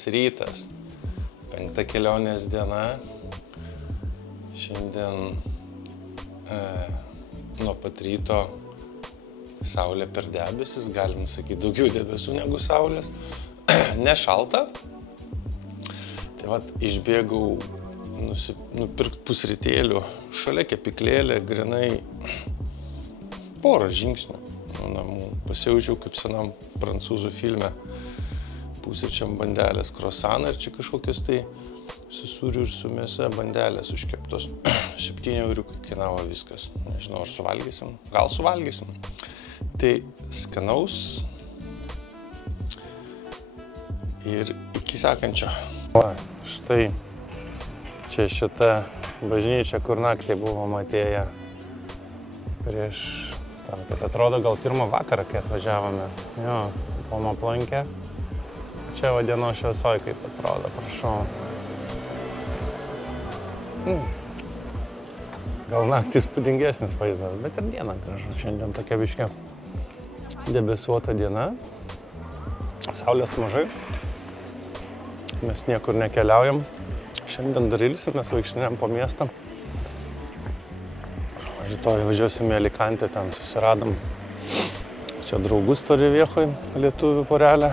labas rytas. 5 kelionės diena. Šiandien nuo pat ryto saulė per debesis, galim sakyti, daugiau debesų negu saulės. Nešalta. Tai vat išbėgau nupirkti pusrytėlių šalia kepyklėlė, grinai porą žingsnių nuo namų. Pasijaučiau kaip senam prancūzų filme. Pusryčiam bandelės croissant ir čia kažkokios tai su sūriu ir su mėsa bandelės užkeptos. 7 euriukų kainavo viskas. Nežinau, ar suvalgysim. Gal suvalgysim. Tai skanaus. Ir iki sekančio. Va, štai čia šita bažnyčia, kur naktį buvom atėję prieš, tam, kad atrodo gal pirmą vakarą, kai atvažiavome. Jo, buvom aplankę. Čia va dienos šviesoj, kaip atrodo, prašau. Gal naktį įspūdingesnis vaizdas, bet ir diena gražu. Šiandien tokia biškė debesuota diena. Saulės mažai. Mes niekur nekeliaujam. Šiandien dar ilsimės, vaikštinėm po miestą. Rytoj važiuosime į Alicantę, ten susiradom. Čia draugus Torreviejoje, lietuvių porelę.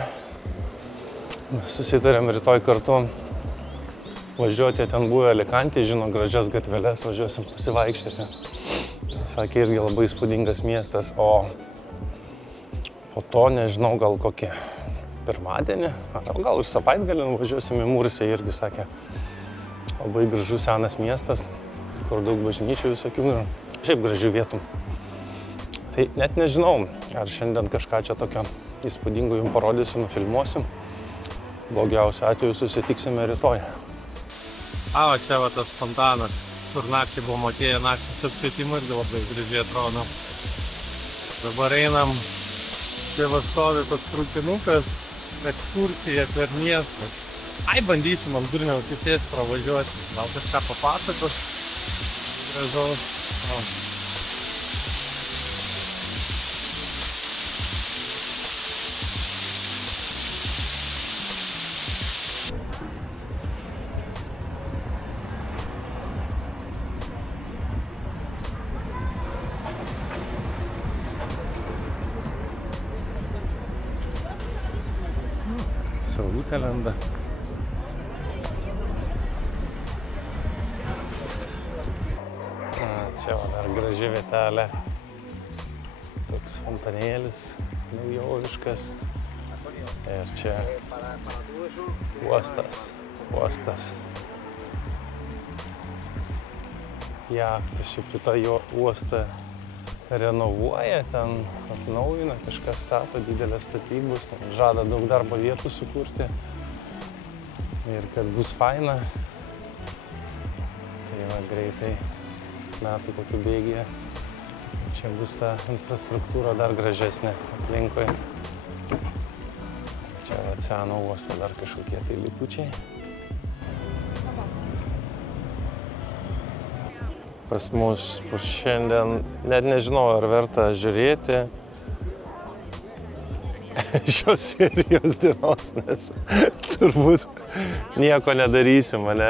Susitarėm rytoj kartu važiuoti, ten buvę Alicantė, žino gražias gatveles, važiuosim pasivaikščioti. Sakė, irgi labai įspūdingas miestas, o po to, nežinau, gal kokį pirmadienį, ar gal už savaitgalį važiuosim į Mursiją, irgi sakė, labai gražus senas miestas, kur daug bažnyčių visokių ir šiaip gražių vietų. Tai net nežinau, ar šiandien kažką čia tokio įspūdingo jums parodysiu, nufilmuosiu. Blogiausiu atveju susitiksime rytoj. Va, čia va tas fontanas, kur nakčiai buvom atėję, nakčiai apšvietimą irgi labai gražiai atrodo. Dabar einam, čia va stovi toks traukinukas, ekskursija per miestą. Bandysim ant Durniaus atsisėsti, pravažiuoti. Gal kažką papasakos gražaus. Saulutė lenda. Čia va dar graži vietelė. Toks fontanėlis, naujoviškas. Ir čia uostas. Jachta, šiaip šitą uostą renovuoja, ten atnaujina, kažką stato, didelės statybos, žada daug darbo vietų sukurti ir kad bus faina. Tai va greitai metų kokių bėgyje čia bus ta infrastruktūra dar gražesnė aplinkui. Čia va seno uosto dar kažkokie tai likučiai. Pas mus šiandien net nežinau, ar verta žiūrėti šios serijos dienos, nes turbūt nieko nedarysim, ane?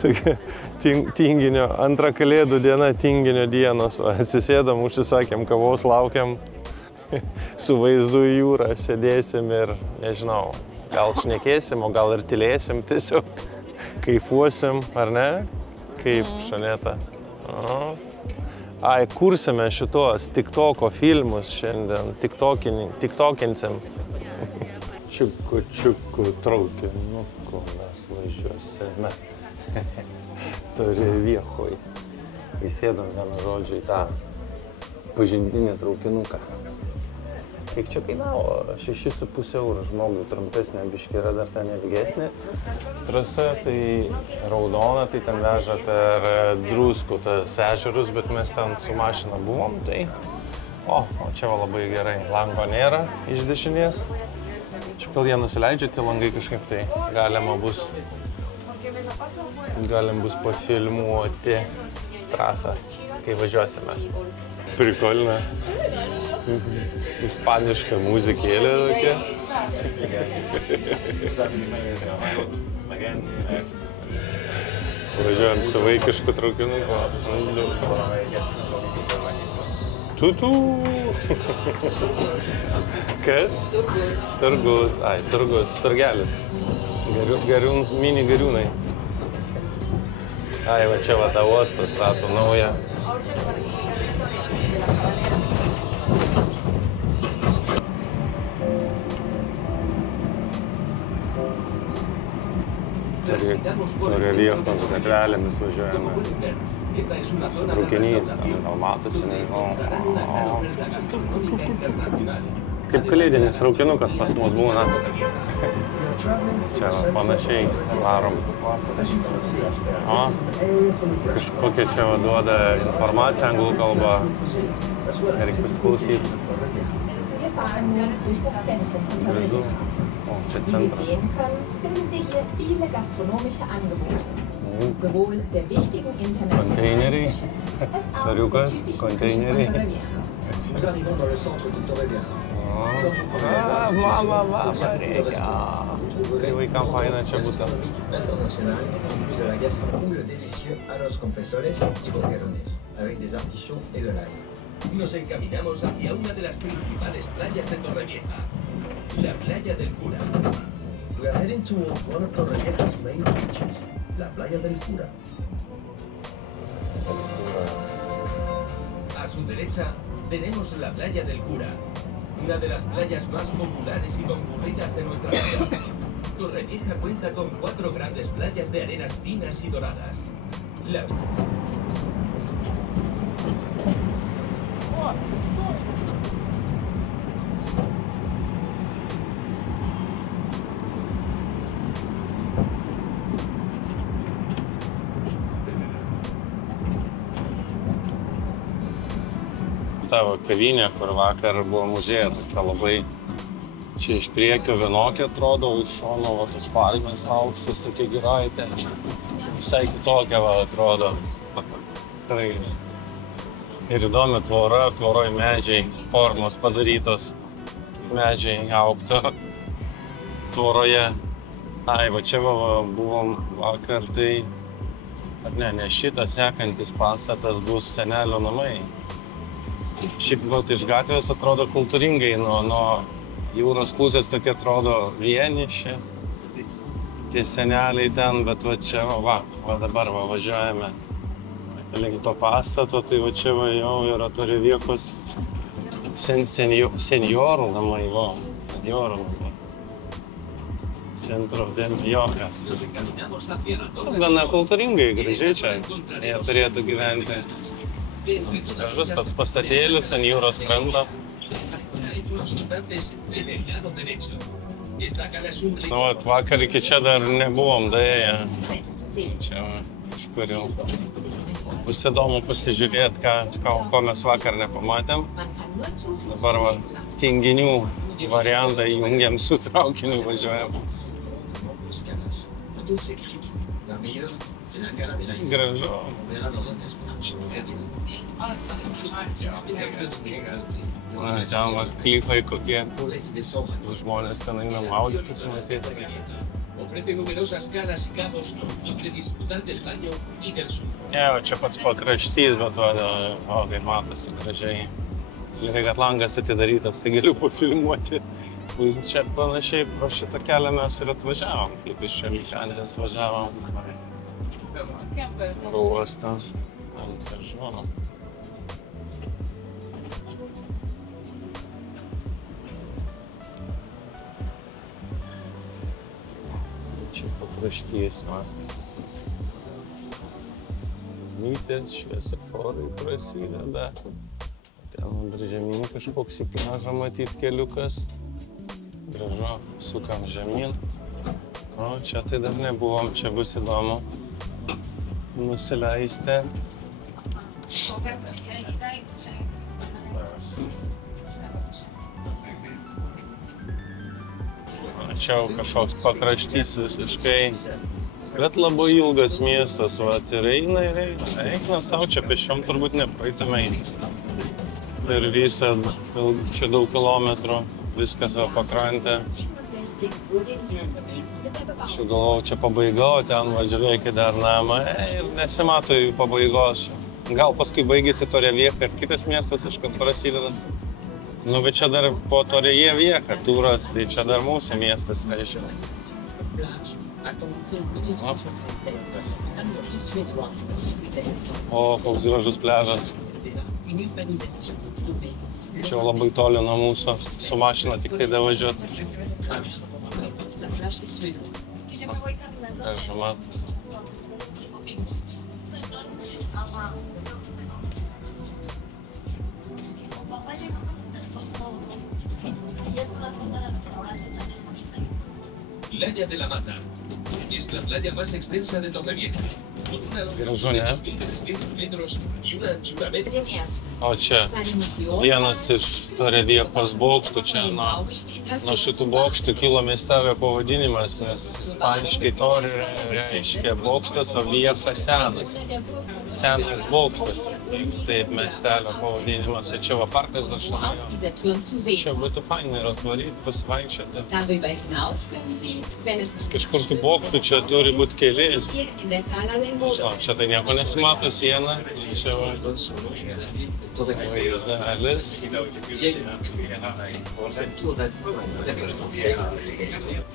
Tokia tinginio, antra kalėdų diena, tinginio dienos. Atsisėdam, užsisakėm kavos, laukiam su vaizdu į jūrą, sėdėsim ir, nežinau, gal šnekėsim, o gal ir tylėsim, tiesiog kaifuosim, ar ne? Kaip Šaneta. Kursime šitos TikToko filmus šiandien, tiktokinsim. Čiuku traukinuku mes važiuosime. Torreviejoje. Įsėdom vieną žodžią į tą pažintinį traukinuką. Kiek čia kainavo? 6,5 eurų žmogui, trumpesnė biškį yra dar ten ilgesnė. Trasa tai raudona, tai ten veža per Druskų tas ežerus, bet mes ten su mašina buvom, tai... O čia va labai gerai, lango nėra iš dešinės. Čia kol jie nusileidžia, tie langai kažkaip tai galim bus pafilmuoti trasą, kai važiuosime. Prikolina. Ispaniška muzikėlė tokia. Važiuojam su vaikišku traukinuku. Tutu. Kas? Turgus. Turgus. Ai, turgus. Turgelis. Mini gariūnai. Ai, va čia va tą uostą stato naują. Torreviejas gatvelėmis važiuojame. Traukinys, gal matosi, nežinau. Kaip kalėdinis traukinukas pas mus būna. Čia panašiai varom. Kažkokia čia duoda informaciją anglų kalbą. Reikia pasiklausyti. Gražu. O, čia centras. Konteineriai. Soriukas, konteineriai. Va, reikia. Kai vaikam faina čia būtų. Nos encaminamos hacia una de las principales playas de Torrevieja, la playa del Cura. We are heading towards one of Torrevieja's main beaches, la playa del Cura. A su derecha tenemos la playa del Cura, una de las playas más populares y concurridas de nuestra ciudad. Torrevieja cuenta con 4 grandes playas de arenas finas y doradas. Tavo kavinė, kur vakar buvo muziejuje, tokia labai čia iš priekio vienokia atrodo, iš šono va tos palmės aukštos, tokia giraitė, čia visai kitokia va atrodo. Ir įdomi tvora, tvoroj medžiai, formos padarytos, medžiai augto tvoroje. Ai, va čia va buvom vakar, tai, ar ne šitas sekantis pastatas bus senelio namai. Šiaip iš gatvės atrodo kultūringai, nuo jūros pusės tokie atrodo vieniši, tie seneliai ten, bet va čia va dabar važiuojame link to pastato, tai va čia va jau yra Torreviejos senjorų namai, senjorų namai. Centro del Jokas. Gana kultūringai, gražiai čia jie turėtų gyventi. Gražus toks pastatėlis ant jūros kranto. Nu, vakar iki čia dar nebuvom daėję. Čia kažkur jau bus įdomu pasižiūrėti, ko mes vakar nepamatėm. Dabar va, tinginių variantą įjungiam su traukiniu važiuojam. Gražu. Ten va klifai kokie. Žmonės ten eina maudytis matyti. Ofrece numerosas calas y cabos donde disfrutar del baño y del sur. O čia pats pakraštys, bet kaip matosi gražiai. Gerai, kad langas atidarytas, tai galiu pafilmuoti. Čia panašiai pro šitą kelią mes ir atvažiavom, kaip iš Alicantės važiavom. Pro uostą. Gražu. Čia pakraštys, va. Mytės, šviesoforai prasideda. Ten dar žemyn kažkoks į pliažą matyt keliukas. Gražu, sukam žemyn. O, čia tai dar nebuvom, čia bus įdomu nusileisti. Čia kažkoks pakraštys visiškai, bet labai ilgas miestas, va, ir eina. Eina savo, čia pešiom turbūt nepraeitume eiti. ir visą, čia daug kilometrų, viskas pakrantė. Aš galvojau, čia pabaiga, o ten žiūrėkit dar namą ir nesimato jų pabaigos. Gal paskui baigėsi Torrevieja ir kitas miestas iškart prasideda. Nu, bet čia dar po Torrevieja turas, tai čia dar mūsų miestas reiškia. O, koks gražus pliažas. Čia labai toli nuo mūsų, su mašina tik tai davažiuoti. Žinoma. Playa de la Mata. Es la playa más extensa de Torrevieja, con una longitud de 2.300 metros y una anchura media. O čia vienas iš Torreviejas bokštų, čia nuo šitų bokštų kilo miestelio pavadinimas, nes ispaniškai Torre reiškia bokštas, o Vieja senas. Senas bokštas, taip miestelio pavadinimas. O čia va parkas dar šalia. Čia būtų fainai ir atvaryti, pasivaikščioti. Kažkur tų bokštų čia turi būti keli. Žinau, čia tai nieko nesimato siena. Čia vaizdelis.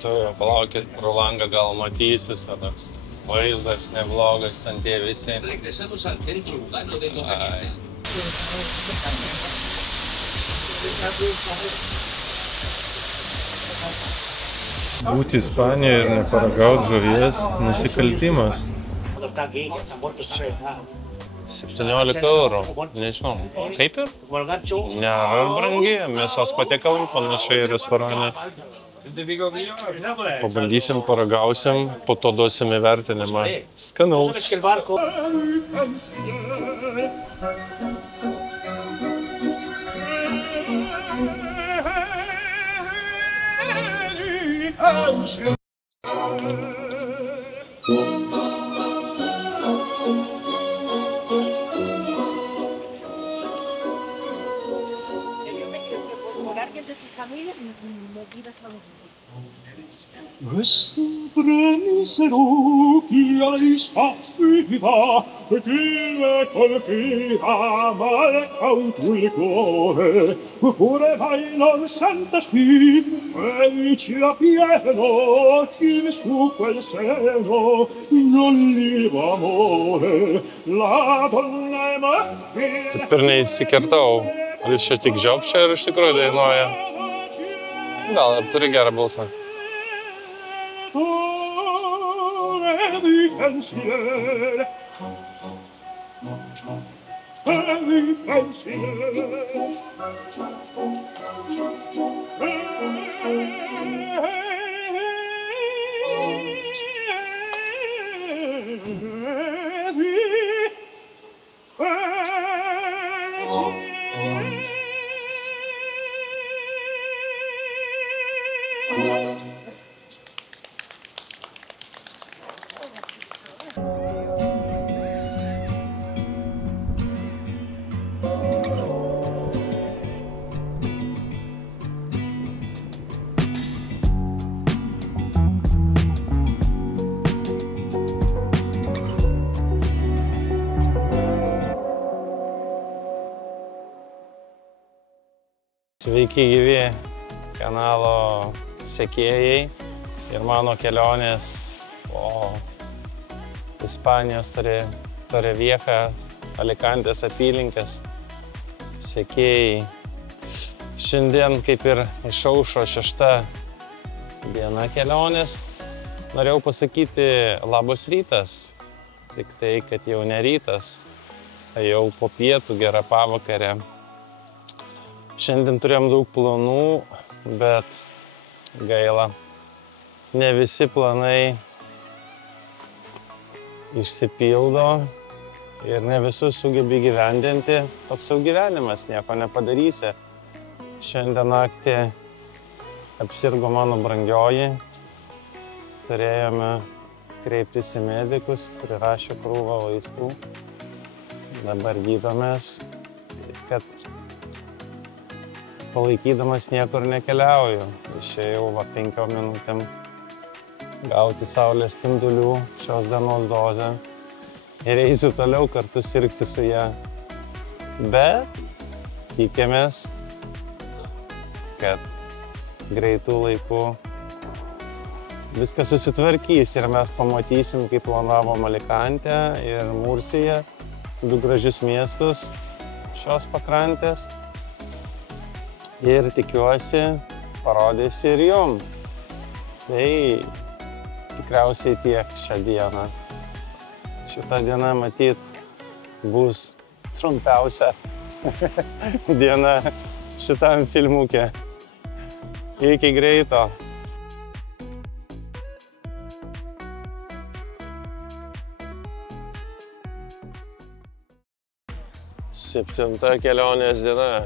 Tu jau palaukit, pro langą gal matysis, toks vaizdas neblogas, ant tie visi. Būti Ispanijoje ir neparagauti žuvies nusikaltimas. 17 eurų, nežinau, kaip ir? Nėra brangi, mėsos patiekalai panašiai restorane. Pabandysim, paragausim, po to duosim įvertinimą. Skanaus. Taip ir neįsikertau. Ar jis čia tik žiopčia ir iš tikrųjų dainuoja? Gal ir turi gerą balsą. Sveiki gyvi kanalo sekėjai ir mano kelionės po Ispanijos Torrevieja, Alicantės apylinkės sekėjai. Šiandien kaip ir išaušo 6. diena kelionės. Norėjau pasakyti labas rytas, tik tai, kad jau ne rytas, jau po pietų, gera pavakarė. Šiandien turėjom daug planų, bet gaila, ne visi planai išsipildo ir ne visus sugebi gyvendinti. Toks jau gyvenimas, nieko nepadarysi. Šiandien naktį apsirgo mano brangioji. Turėjome kreiptis į medikus, prirašė krūvą vaistų. Dabar gydomės, kad palaikydamas niekur nekeliauju. Išėjau 5 minutėm gauti saulės spindulių šios dienos dozę ir eisiu toliau kartu sirgti su ją. Bet tikimės, kad greitų laikų viskas susitvarkys ir mes pamatysim, kaip planavom Alicantę ir Mursiją, 2 gražius miestus šios pakrantės. Ir tikiuosi, parodys ir jum. Tai tikriausiai tiek šią dieną. Šita diena, matyt, bus trumpiausia diena šitam filmuke. Iki greito. 7. kelionės diena.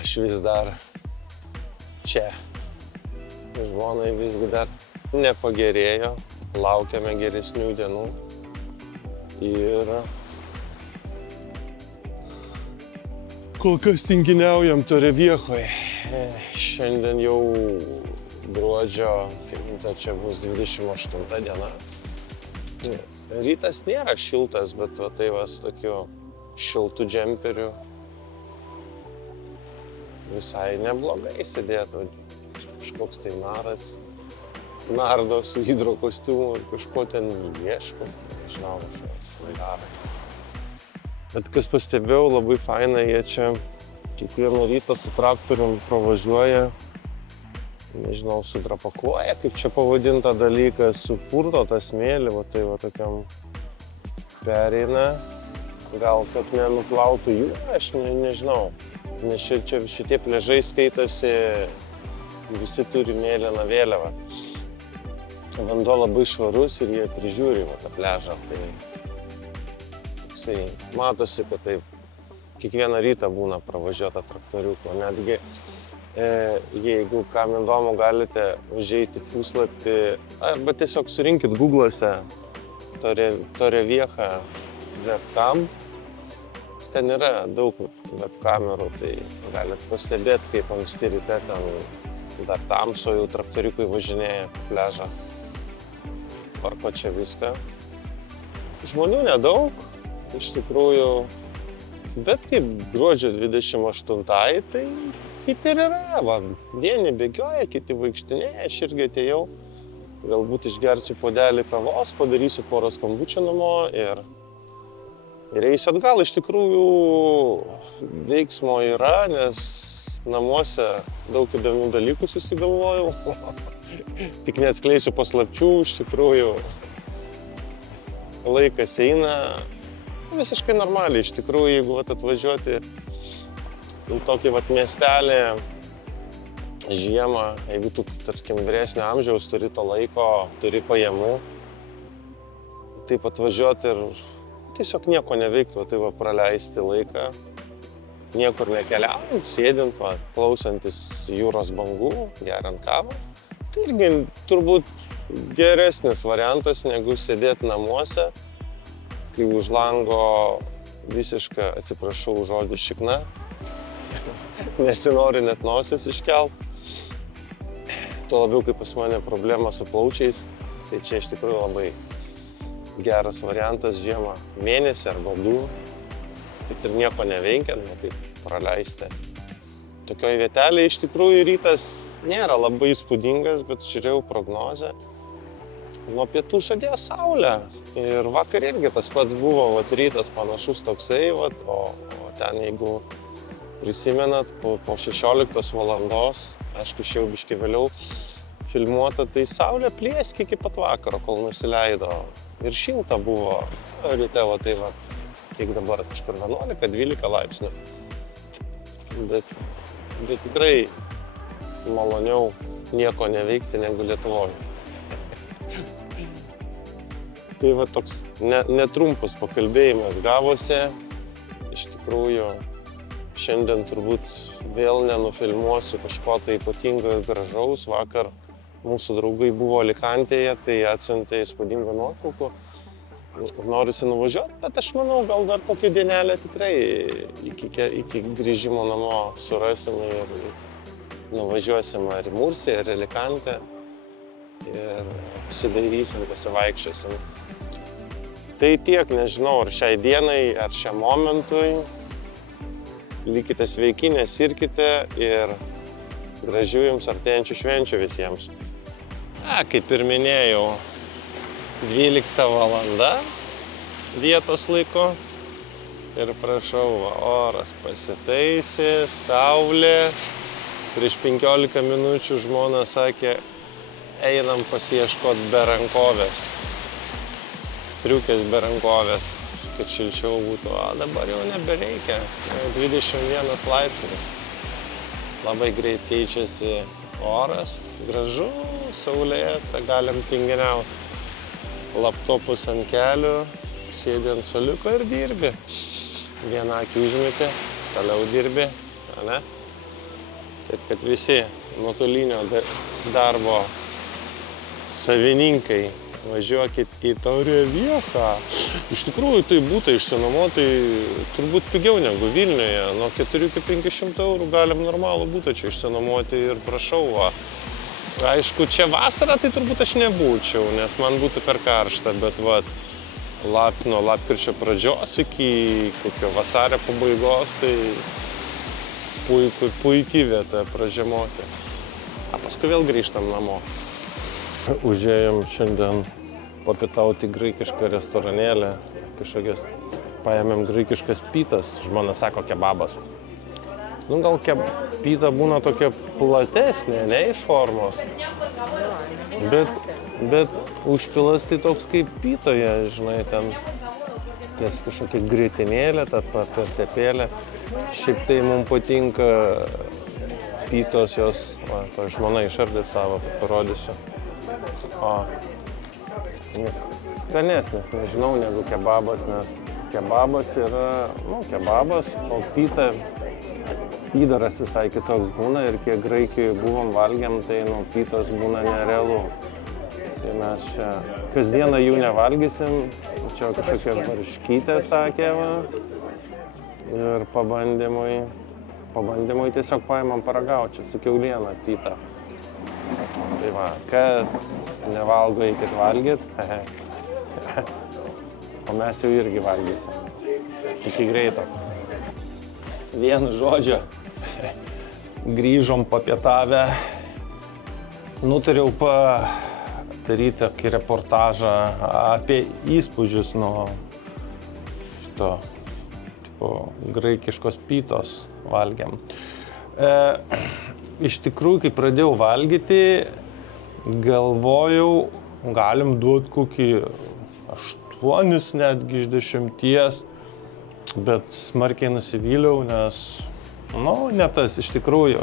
Aš vis dar čia. Žmonai visgi dar nepagerėjo. Laukiame geresnių dienų. Ir kol kas tinginiaujam Torreviejoje. Šiandien jau gruodžio, čia bus 28 diena. Rytas nėra šiltas, bet va, tai va su tokiu šiltu džemperiu visai neblogai sėdėtų. Kažkoks tai naras, nardo su hidrokostiumu ir kažko ten ieško. Nežinau, aš vairavai. Bet kas pastebėjau, labai faina, jie čia kiekvieną rytą su traktorium pravažiuoja. Nežinau, sudrapakuoja, kaip čia pavadinta dalyką, supurto tą smėlį, va tai va tokiam pereina. Gal kad nenuplautų jų, aš nežinau. Nes čia šitie pliažai skaitasi, visi turi mėlyną vėliavą. Vanduo labai švarus ir jie prižiūri va tą pliažą. Tai matosi, kad taip kiekvieną rytą būna pravažiuota traktoriuko. Netgi jeigu kam įdomu, galite užeiti puslapį arba tiesiog surinkit Google'ose Torrevieja webcam. Ten yra daug webkamerų, tai galite pastebėti, kaip anksti ryte ten dar tamso jau traktoriukui važinėja pliažą. Tvarko čia viską. Žmonių nedaug, iš tikrųjų, bet kaip gruodžio 28, tai kaip ir yra, va, vieni bėgioja, kiti vaikštinėja, aš irgi atėjau, galbūt išgersiu puodelį kavos, padarysiu porą skambučių namo ir eisiu atgal. Iš tikrųjų veiksmo yra, nes namuose daug įdomių dalykų susigalvojau, tik neatskleisiu paslapčių, iš tikrųjų laikas eina visiškai normaliai, iš tikrųjų, jeigu atvažiuoti į tokį miestelį žiemą, jeigu tu, tarkim, vyresnio amžiaus turi to laiko, turi pajamų, taip atvažiuoti ir tiesiog nieko neveikti, tai praleisti laiką, niekur nekeliaujant, sėdint, klausantis jūros bangų, geriant kavą. Tai irgi turbūt geresnis variantas, negu sėdėti namuose, kai už lango visiška, atsiprašau žodį, šikna. Nesinori net nosies iškelt. Tuo labiau, kai pas mane problema su plaučiais, tai čia iš tikrųjų labai geras variantas žiemą, mėnesį arba 2. Taip ir nieko neveikiant, taip praleisti. Tokioj vietelėje iš tikrųjų rytas nėra labai įspūdingas, bet žiūrėjau prognozę. Nuo pietų žadėjo saulę ir vakar irgi tas pats buvo, rytas panašus toksai, o ten jeigu prisimenat, po 16 valandos, aišku, šiau biškį vėliau filmuota, tai saulė plieski iki pat vakaro, kol nusileido. Ir šilta buvo ryte, tai kiek dabar, kažkur 11-12 laipsnių. Bet tikrai maloniau nieko neveikti negu Lietuvoje. Tai toks netrumpas pakalbėjimas gavosi. Iš tikrųjų, šiandien turbūt vėl nenufilmuosiu kažko tai ypatingo ir gražaus. Vakar mūsų draugai buvo Alicantėje, tai atsiuntė įspūdingų nuotraukų. norisi nuvažiuoti, bet aš manau, gal dar kokią dienelę tikrai iki grįžimo namo surasim ir nuvažiuosim ar į Mursiją, ar į Alicantę ir pasidairysim, pasivaikščiosim. Tai tiek, nežinau, ar šiai dienai, ar šiam momentui. Likite sveiki, nesirkite ir gražių jums artėjančių švenčių visiems. Kaip ir minėjau, 12 valanda vietos laiko ir prašau, oras pasitaisė, saulė. Prieš 15 minučių žmona sakė, einam pasiieškot berankovės, striukės berankovės, kad šilčiau būtų, o dabar jau nebereikia, 21 laipsnis. Labai greit keičiasi oras, gražu, saulėta, galim tinginiauti. Laptopus ant kelių, sėdi ant suoliuko ir dirbi. Vieną akį užmeti, toliau dirbi, ne? Taip, kad visi nuotolinio darbo savininkai važiuokit į Taurę Viechą. Iš tikrųjų, tai būtų išsinuomoti turbūt pigiau negu Vilniuje. Nuo 400 iki 500 eurų galim normalų būtą čia išsinuomoti ir prašau, va. Aišku, čia vasarą tai turbūt aš nebūčiau, nes man būtų per karšta, bet va, nuo lapkričio pradžios iki kokio vasario pabaigos, tai puikiai vieta pražiemoti. Paskui vėl grįžtam namo. Užėjom šiandien papietauti graikišką restoranėlę, kažkokias paėmėm graikiškas pytas, žmona sako kebabas. Nu, gal pyta būna tokia platesnė, ne iš formos, bet užpilas tai toks kaip pytoje, žinai, ten ties kažkokia grietinėlė, ta pertepėlė. Šiaip tai mums patinka pytos jos, va, to žmona išardė savo, parodysiu. O, jis skanesnis, nežinau, negu kebabas, nes kebabas yra, kebabas, o pyta įdaras visai kitoks būna ir kiek Graikijoje buvom valgiam, tai pytos būna nerealu. Tai mes čia kasdieną jų nevalgysim, čia kažkokia varškytė sakė, va, ir pabandymui tiesiog paimam paragauti, čia su kiauliena pyta. Tai va, kas nevalgo, eikit valgyt, o mes jau irgi valgysim. Iki greito. Vienu žodžiu, grįžom papietavę, nutariau padaryti tokį reportažą apie įspūdžius nuo šito tipo graikiškos pytos valgiam. Iš tikrųjų, kai pradėjau valgyti, galvojau, galim duoti kokį 8 netgi iš 10. Bet smarkiai nusivyliau, nes, ne tas iš tikrųjų.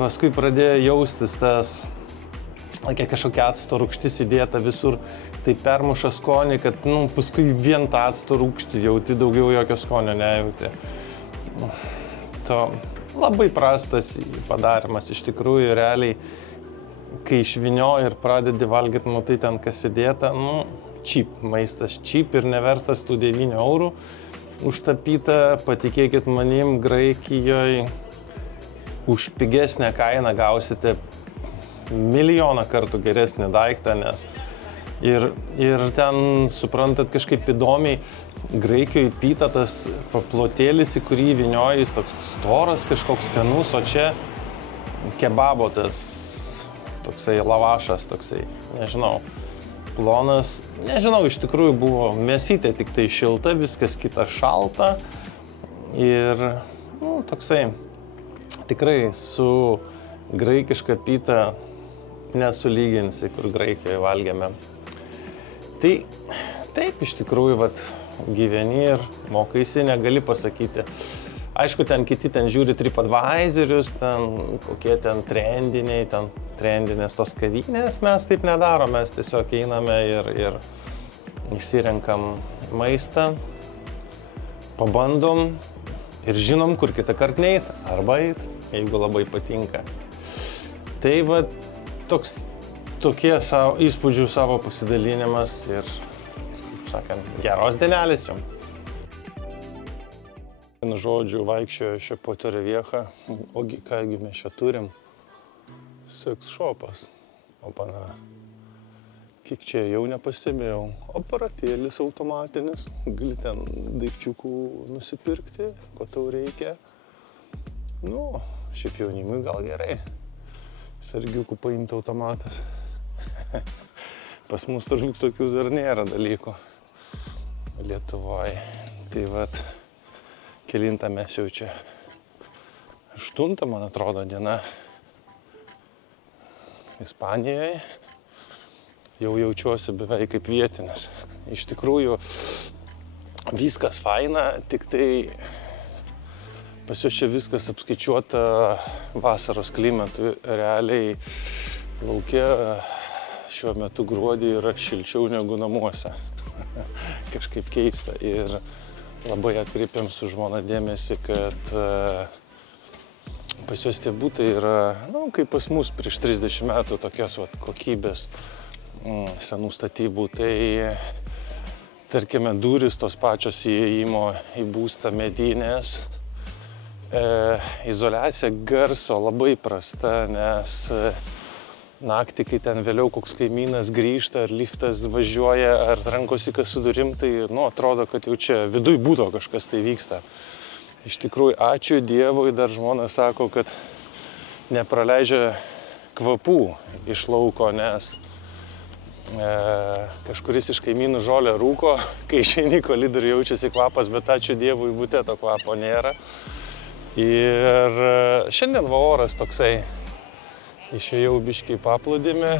Paskui pradėjo jaustis tas, kažkokia acto rūgštis įdėta visur, tai permuša skonį, kad, paskui vien tą acto rūgštį jauti, daugiau jokio skonio nejauti. To labai prastas padarimas, iš tikrųjų, realiai, kai išvinioji ir pradedi valgyti, tai ten kas įdėta, cheap, maistas cheap ir nevertas tų 9 eurų už tą pytą. Patikėkit manim, Graikijoje už pigesnę kainą gausite milijoną kartų geresnį daiktą, nes ir ten, suprantat, kažkaip įdomiai, Graikijoje pyta tas paplotėlis, į kurį vynioji, jis toks storas, kažkoks skanus, o čia kebabo tas toksai lavašas, toksai, nežinau. Plonas, nežinau, iš tikrųjų buvo mėsytė tik tai šilta, viskas kita šalta ir, toksai, tikrai su graikiška pyta nesulyginsi, kur Graikijoje valgėme. Tai taip, iš tikrųjų, gyveni ir mokaisi, negali pasakyti. Aišku, ten kiti žiūri TripAdvisorius, ten kokie ten trendinės tos kavinės, mes taip nedarom, mes tiesiog einame ir išsirenkam maistą, pabandom ir žinom, kur kitą kartą neit, arba eit, jeigu labai patinka. Tai toks tokie įspūdžių savo pasidalinimas ir, kaip sakant, geros dienelės čia. Vienu žodžiu, vaikščiojo šia po Torrevieja, ogi kągi mes čia turim? Sex shopas. Opana. Kiek čia jau nepastebėjau. Aparatėlis automatinis. Gali ten daikčiukų nusipirkti, ko tau reikia. Nu, šiaip jaunimui gal gerai. Sargiukų paimti automatas. Pas mus turbūt tokių dar nėra dalykų Lietuvoje. Tai vat, kelintą mes jau čia 8, man atrodo, diena Ispanijoje. Jau jaučiuosi beveik kaip vietinis. Iš tikrųjų, viskas faina, tik tai pas juos čia viskas apskaičiuota vasaros klimatui. Realiai lauke šiuo metu gruodį yra šilčiau negu namuose. Kažkaip keista. Ir labai atkreipiam su žmona dėmesį, kad pas juos tie butai yra, kaip pas mus prieš 30 metų tokios kokybės senų statybų. Tai, tarkime, durys tos pačios įėjimo į būstą medinės. Izoliacija garso labai prasta, nes naktį, kai ten vėliau koks kaimynas grįžta, ar liftas važiuoja, ar trankosi kas su durim, tai, atrodo, kad jau čia viduj būdo kažkas tai vyksta. Iš tikrųjų, ačiū Dievui, dar žmona sako, kad nepraleidžia kvapų iš lauko, nes kažkuris iš kaimynų žolę rūko, kai išeini kolidorių jaučiasi kvapas, bet ačiū Dievui, bute to kvapo nėra. Ir šiandien va oras toksai, išėjau biškiai paplūdimį,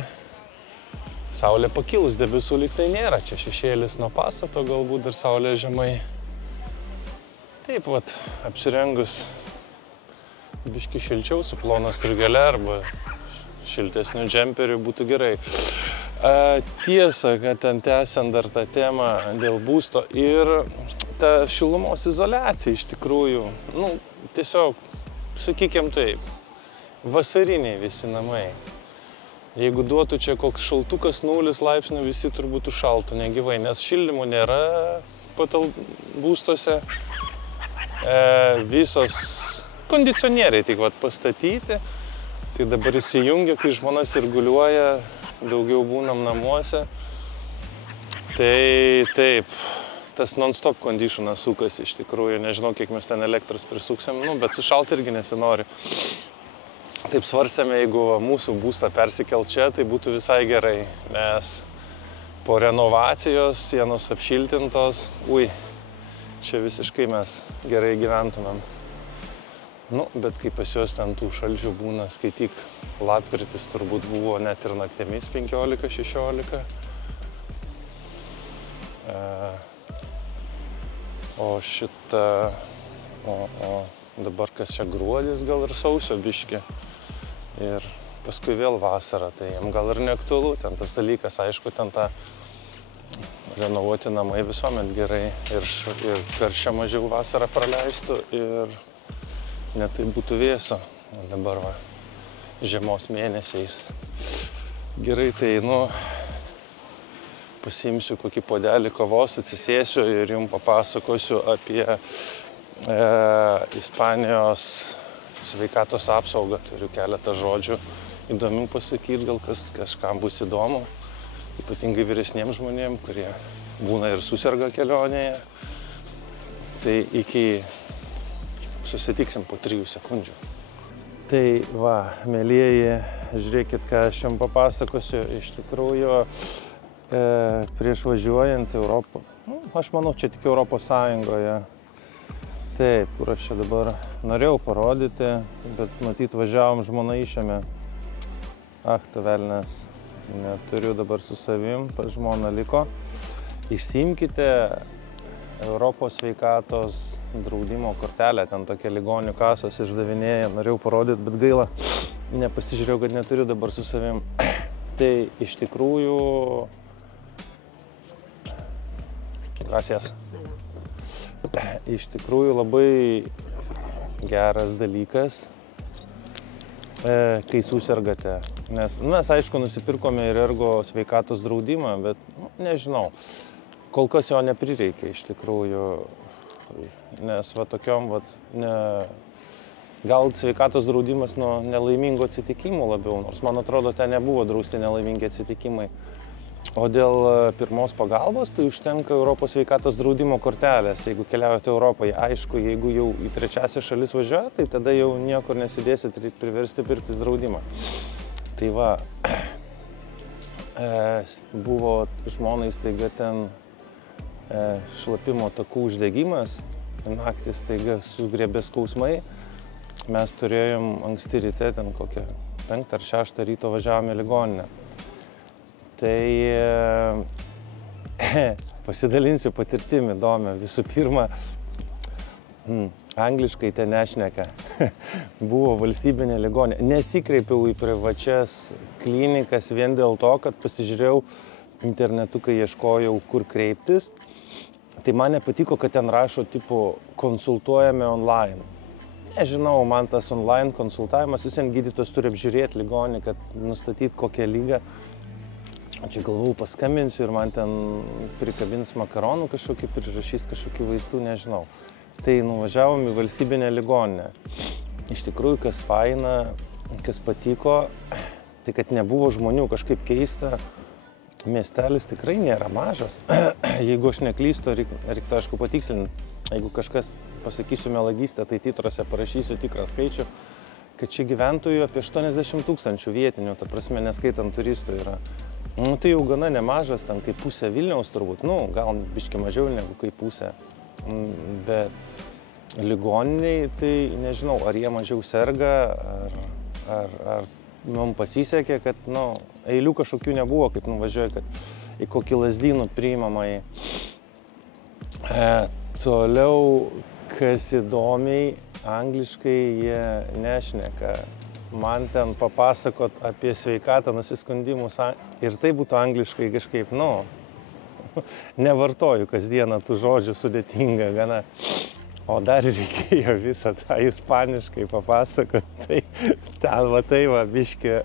saulė pakilus, debesų lyg tai nėra, čia šešėlis nuo pastato, galbūt dar saulė žemai. Taip vat, apsirengus biški šilčiau su plona striugele arba šiltesniu džemperiu būtų gerai. Tiesa, kad ten tęsiant dar tą temą dėl būsto ir ta šilumos izoliacija iš tikrųjų, tiesiog, sakykim taip, vasariniai visi namai. Jeigu duotų čia koks šaltukas 0 laipsnių, visi turbūt užšaltų negyvai, nes šildymų nėra būstuose. Visos kondicionieriai tik pastatyti, tai dabar įsijungia, kai žmona sirguliuoja, daugiau būnam namuose. Tai taip, tas non-stop conditionas sukasi iš tikrųjų, nežinau, kiek mes ten elektros prisuksim, bet sušalti irgi nesinori. Taip svarstėme, jeigu mūsų būstą persikelt čia, tai būtų visai gerai, nes po renovacijos sienos apšiltintos, čia visiškai mes gerai gyventumėm. Bet kai pas juos ten tų šalčių būna, skaityk, lapkritis turbūt buvo net ir naktimis 15-16. O šitą, dabar kas čia gruodis, gal ir sausio biški. Ir paskui vėl vasara, tai jam gal ir neaktualu, ten tas dalykas, aišku, ten tą renovuoti namai visuomet gerai ir karščio mažiau vasarą praleistų ir netai būtų vėso. Dabar va, žiemos mėnesiais. Gerai, tai pasiimsiu kokį puodelį kavos, atsisėsiu ir jums papasakosiu apie Ispanijos sveikatos apsaugą. Turiu keletą žodžių įdomių pasakyti, gal kažkam bus įdomu. Ypatingai vyresniems žmonėms, kurie būna ir suserga kelionėje. Tai iki susitiksim po 3 sekundžių. Tai va, mielieji, žiūrėkit, ką aš jums papasakosiu. Iš tikrųjų, prieš važiuojant Europą, aš manau, čia tik Europos Sąjungoje. Taip, kur aš čia dabar norėjau parodyti, bet matyt važiavom, žmona išėmė. Ta velnes. Neturiu dabar su savim, pas žmona liko. Išsiimkite Europos sveikatos draudimo kortelę, ten tokia ligonių kasos išdavinėja, norėjau parodyti, bet gaila, nepasižiūrėjau, kad neturiu dabar su savim. Tai iš tikrųjų... Gracias. Iš tikrųjų labai geras dalykas, kai susergate Nes mes, aišku, nusipirkome ir ergo sveikatos draudimą, bet nežinau, kol kas jo neprireikia iš tikrųjų, nes va tokiom, gal sveikatos draudimas nuo nelaimingų atsitikimų labiau, nors man atrodo, ten nebuvo drausti nelaimingi atsitikimai. O dėl pirmos pagalbos, tai užtenka Europos sveikatos draudimo kortelės. Jeigu keliaujate Europoje, aišku, jeigu jau į trečiasias šalis važiuoja, tai tada jau niekur nesidėsit, reikia priversti pirktis draudimą. Tai va, buvo žmonai staiga ten šlapimo takų uždegimas, naktį staiga sugriebė skausmai. Mes turėjom anksti ryte, ten kokią 5 ar 6 ryto važiavome į ligoninę. Tai pasidalinsiu patirtimi įdomią. Visų pirma, angliškai ten nešneka. Buvo valstybinė ligoninė. Nesikreipiau į privačias klinikas vien dėl to, kad pasižiūrėjau internetu, kai ieškojau, kur kreiptis. Tai man nepatiko, kad ten rašo tipo konsultuojame online. Nežinau, man tas online konsultavimas, visiems gydytojas turi apžiūrėti ligonį, kad nustatyti kokią lygą. Čia galvau, paskambinsiu ir man ten prikabins makaronų kažkokį, prirašys kažkokių vaistų, nežinau. Tai nuvažiavom į valstybinę ligoninę. Iš tikrųjų, kas faina, kas patiko, tai kad nebuvo žmonių, kažkaip keista. Miestelis tikrai nėra mažas. Jeigu aš neklystu, reiktų aišku patikslinti. Jeigu kažkas pasakysiu melagystę, tai titruose parašysiu tikrą skaičių, kad čia gyventojų apie 80 000 vietinių, ta prasme, neskaitant turistų yra. Tai jau gana nemažas, ten kaip pusė Vilniaus turbūt, gal biški mažiau negu kaip pusė. Bet ligoniniai, tai nežinau, ar jie mažiau serga, ar mums pasisekė, kad, eilių kažkokių nebuvo, kaip nuvažiuoja, kad į kokį Lazdynų priimamąjį. Toliau, kas įdomiai, angliškai jie nešneka. Man ten papasakot apie sveikatą, nusiskundimus ir tai būtų angliškai kažkaip, nevartoju kasdieną tų žodžių, sudėtinga gana. O dar reikėjo visą tą ispaniškai papasakot, tai ten biškį,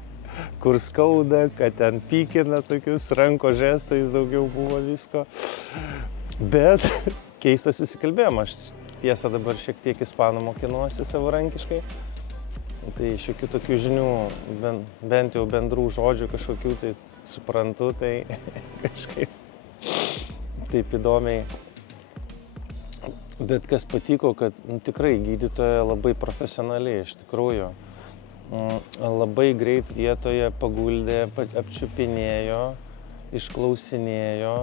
kur skauda, kad ten pykina tokius ranko žestais, daugiau buvo visko. Bet keistas susikalbėjom, aš tiesą dabar šiek tiek ispanų mokinuosi savarankiškai. Tai šiokių tokių žinių, bent jau bendrų žodžių kažkokių, tai suprantu, tai kažkaip taip įdomiai. Bet kas patiko, kad tikrai gydytoja labai profesionaliai iš tikrųjų. Labai greit vietoje paguldė, apčiupinėjo, išklausinėjo,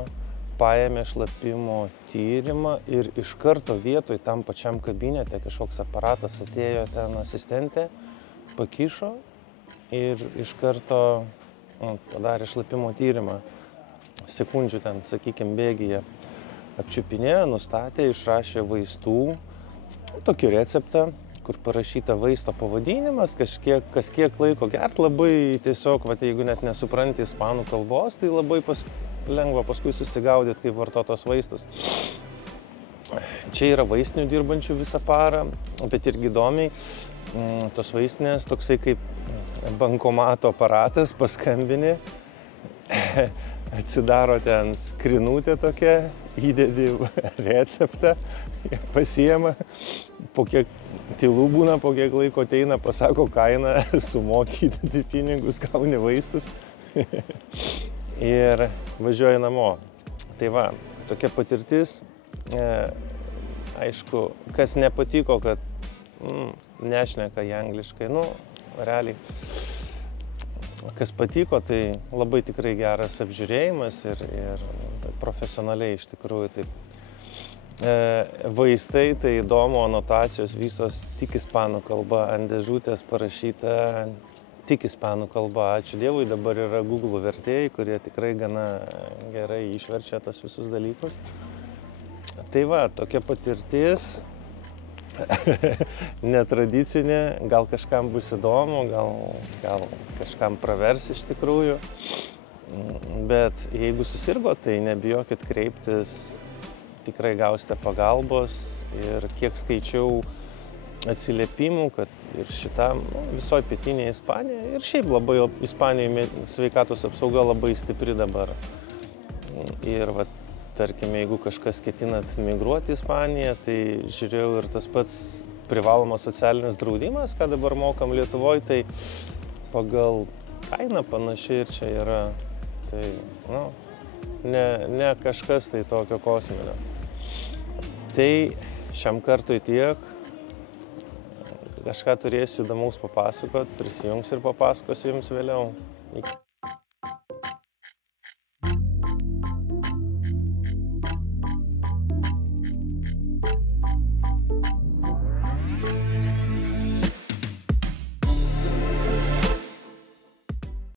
paėmė šlapimo tyrimą ir iš karto vietoj tam pačiam kabinete kažkoks aparatas atėjo ten asistentė, pakišo ir iš karto padarė šlapimo tyrimą. Sekundžių ten, sakykime, bėgyje apčiupinėjo, nustatė, išrašė vaistų, tokį receptą, kur parašyta vaisto pavadinimas, kas kiek laiko gert, labai tiesiog, jeigu net nesupranti ispanų kalbos, tai labai lengva paskui susigaudyti, kaip vartotos vaistus. Čia yra vaistinių dirbančių visą parą, bet irgi įdomiai, tos vaistinės toksai kaip bankomato aparatas, paskambini, atsidaro ten skrinutė tokia, įdedi receptą, pasiema, po kiek tylų būna, po kiek laiko ateina, pasako kainą, sumoki, įdedi pinigus, gauni vaistus ir važiuoji namo. Tai va, tokia patirtis, aišku, kas nepatiko, kad nešneka į angliškai, realiai. Kas patiko, tai labai tikrai geras apžiūrėjimas ir profesionaliai iš tikrųjų. Vaistai, tai įdomu, anotacijos visos tik ispanų kalba, ant dėžutės parašyta tik ispanų kalba. Ačiū Dievui, dabar yra Google vertėjai, kurie tikrai gana gerai išverčia tas visus dalykus. Tai va, tokia patirtis, netradicinė, gal kažkam bus įdomu, gal kažkam pravers iš tikrųjų. Bet jeigu susirgo, tai nebijokit kreiptis, tikrai gausite pagalbos. Ir kiek skaičiau atsiliepimų, kad ir šitam visoje pietinėje Ispanijoje ir šiaip labai Ispanijoje sveikatos apsauga labai stipri dabar. Ir va, tarkime, jeigu kažkas ketinat migruoti į Ispaniją, tai žiūrėjau ir tas pats privalomas socialinis draudimas, ką dabar mokam Lietuvoje, tai pagal kainą panašiai ir čia yra. Tai, ne kažkas tai tokio kosminio. Tai šiam kartui tiek. Kažką turėsiu įdomaus papasakot, prisijungs ir papasakosiu jums vėliau. Iki.